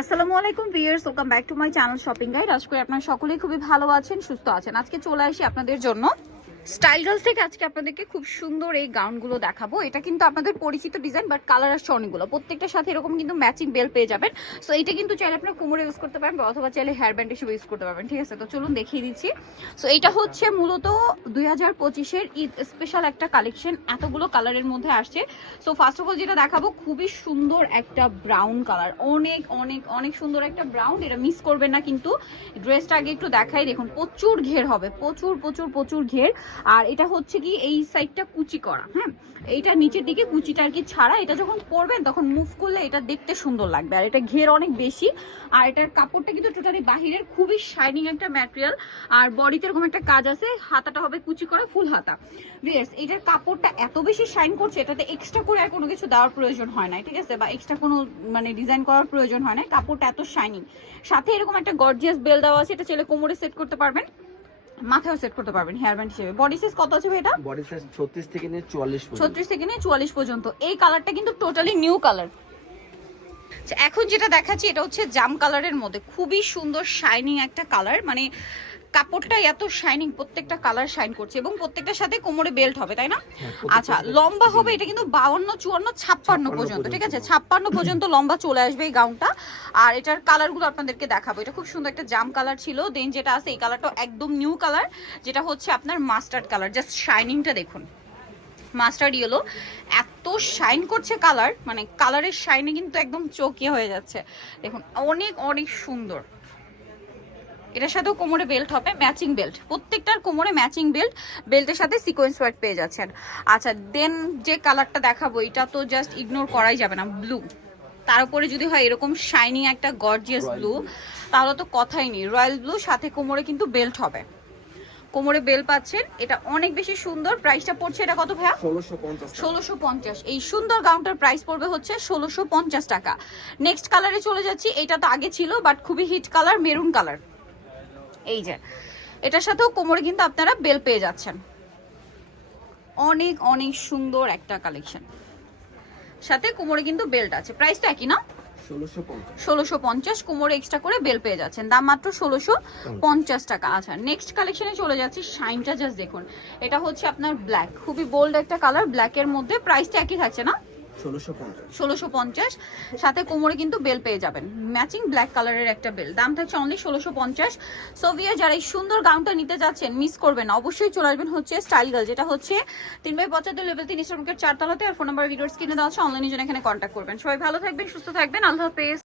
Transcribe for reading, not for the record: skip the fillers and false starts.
আসসালামু আলাইকুম viewers, welcome back to my channel shopping guide. আশা করি আপনারা সকলেই খুবই ভালো আছেন, সুস্থ আছেন। আজকে চলে আসি আপনাদের জন্য স্টাইল গার্লস থেকে। আজকে আপনাদেরকে খুব সুন্দর এই গাউনগুলো দেখাবো। এটা কিন্তু আপনাদের পরিচিত ডিজাইন, বাট কালার আসছে অনেকগুলো। প্রত্যেকটার সাথে এরকম কিন্তু ম্যাচিং বেল পেয়ে যাবেন। সো এটা কিন্তু চাইলে আপনারা কোমরে ইউজ করতে পারবেন, অথবা চাইলে হেয়ার ব্যান্ড হিসেবে ইউজ করতে পারবেন। ঠিক আছে, তো চলুন দেখিয়ে দিচ্ছি। সো এটা হচ্ছে মূলত 2025-এর ঈদ স্পেশাল একটা কালেকশন, এতগুলো কালারের মধ্যে আসছে। সো ফার্স্ট অফ অল যেটা দেখাবো, খুবই সুন্দর একটা ব্রাউন কালার, অনেক অনেক অনেক সুন্দর একটা ব্রাউন। এটা মিস করবেন না কিন্তু। ড্রেসটা আগে একটু দেখাই, দেখুন প্রচুর ঘের হবে, প্রচুর প্রচুর প্রচুর ঘের। আর এটা হচ্ছে কি এই সাইডটা কুচি করা, হ্যাঁ, এইটা নিচের দিকে কুচিটা আর কি ছাড়া। এটা যখন পরবেন তখন মুভ করলে এটা দেখতে সুন্দর লাগবে। আর এটা ঘের অনেক বেশি, আর এটার কাপড়টা কিন্তু টোটালি বাহিরের, খুবই শাইনিং একটা ম্যাটেরিয়াল। আর বডিতে এরকম একটা কাজ আছে, হাতাটা হবে কুচি করা, ফুল হাতা। ভিউয়ার্স, এটার কাপড়টা এত বেশি শাইন করছে, এটাতে এক্সট্রা করে আর কোনো কিছু দেওয়ার প্রয়োজন হয় না, ঠিক আছে, বা এক্সট্রা কোনো মানে ডিজাইন করার প্রয়োজন হয় না। কাপড়টা এত শাইনিং, সাথে এরকম একটা গর্জিয়াস বেল দেওয়া আছে। এটা চাইলে কোমরে সেট করতে পারবেন, মাথায়ও সেট করতে পারবেন হেয়ার ব্যান্ড হিসেবে। বডি সাইজ কত আছে এটা? বডি সাইজ 36 থেকে নিয়ে 44 পর্যন্ত। 36 থেকে নিয়ে 44 পর্যন্ত। এই কালারটা কিন্তু টোটালি নিউ কালার। এখন যেটা দেখাচ্ছি এটা হচ্ছে জাম কালারের মধ্যে, খুবই সুন্দর শাইনিং একটা কালার। মানে কাপড়টা এত শাইনিং, প্রত্যেকটা কালার শাইন করছে, এবং প্রত্যেকটার সাথে কোমরে বেল্ট হবে, তাই না? আচ্ছা, লম্বা হবে এটা কিন্তু 52, 54, 56 পর্যন্ত, ঠিক আছে, 56 পর্যন্ত লম্বা চলে আসবে এই গাউনটা। আর এটার কালারগুলো আপনাদেরকে দেখাবো। এটা খুব সুন্দর একটা জাম কালার ছিল, দেন যেটা আছে এই কালারটা একদম নিউ কালার, যেটা হচ্ছে আপনার মাস্টার্ড কালার। জাস্ট শাইনিংটা দেখুন, মাস্টার্ড ইয়েলো, এত শাইন করছে কালার, মানে কালারের শাইনে কিন্তু একদম চোখে হয়ে যাচ্ছে। দেখুন অনেক অনেক সুন্দর। এটার সাথেও কোমরে বেল্ট হবে, ম্যাচিং বেল্ট, প্রত্যেকটার কোমরে ম্যাচিং বেল্ট, বেল্টের সাথে সিকোয়েন্স ওয়ার্ক পেয়ে যাচ্ছেন। আচ্ছা, দেন যে কালারটা দেখাবো এটা তো জাস্ট ইগনোর করাই যাবে না, ব্লু। তার উপরে যদি হয় এরকম শাইনিং একটা গর্জিয়াস ব্লু, তাহলে তো কথাই নেই। রয়্যাল ব্লু, সাথে কোমরে কিন্তু বেল্ট হবে, কোমরে বেল পাচ্ছেন। এটা অনেক বেশি সুন্দর। প্রাইসটা পড়ছে এটা কত ভাইয়া? 1650। এই সুন্দর গাউনটার প্রাইস পড়বে হচ্ছে 1650 টাকা। নেক্সট কালারে চলে যাচ্ছি। এটা তো আগে ছিল বাট খুবই হিট কালার, মেরুন কালার। এই যে এটার সাথেও কোমরে কিন্তু আপনারা বেল পেয়ে যাচ্ছেন। অনেক অনেক সুন্দর একটা কালেকশন, সাথে কোমরে কিন্তু বেল্ট আছে। প্রাইস তো একই না? 1650। কোমরে এক্সট্রা করে বেল পেয়ে যাচ্ছেন, দাম মাত্র 1650 টাকা। আচ্ছা, নেক্সট কালেকশনে চলে যাচ্ছি। শাইনটা জাস্ট দেখুন, এটা হচ্ছে আপনার ব্ল্যাক, খুবই বোল্ড একটা কালার, ব্ল্যাকের মধ্যে। প্রাইসটা একই থাকছে না? 1650। সাথে কোমরে কিন্তু বেল পেয়ে যাবেন, ম্যাচিং ব্ল্যাক কালারের একটা বেল। দাম থাকছে অনলি 1650। সোভিয়া, যারা এই সুন্দর গাউনটা নিতে যাচ্ছেন মিস করবেন না, অবশ্যই চলে আসবেন হচ্ছে স্টাইল গার্ল, যেটা হচ্ছে 3/75 লেভেল 3 ইস্টার মার্কেট 4 তলাতে। আর ফোন নাম্বার ভিডিওর স্ক্রিনে দেওয়া আছে, অনলাইনে জন্য এখানে কন্ট্যাক্ট করবেন। সবাই ভালো থাকবেন, সুস্থ থাকবেন, আল্লাহ হাফেজ।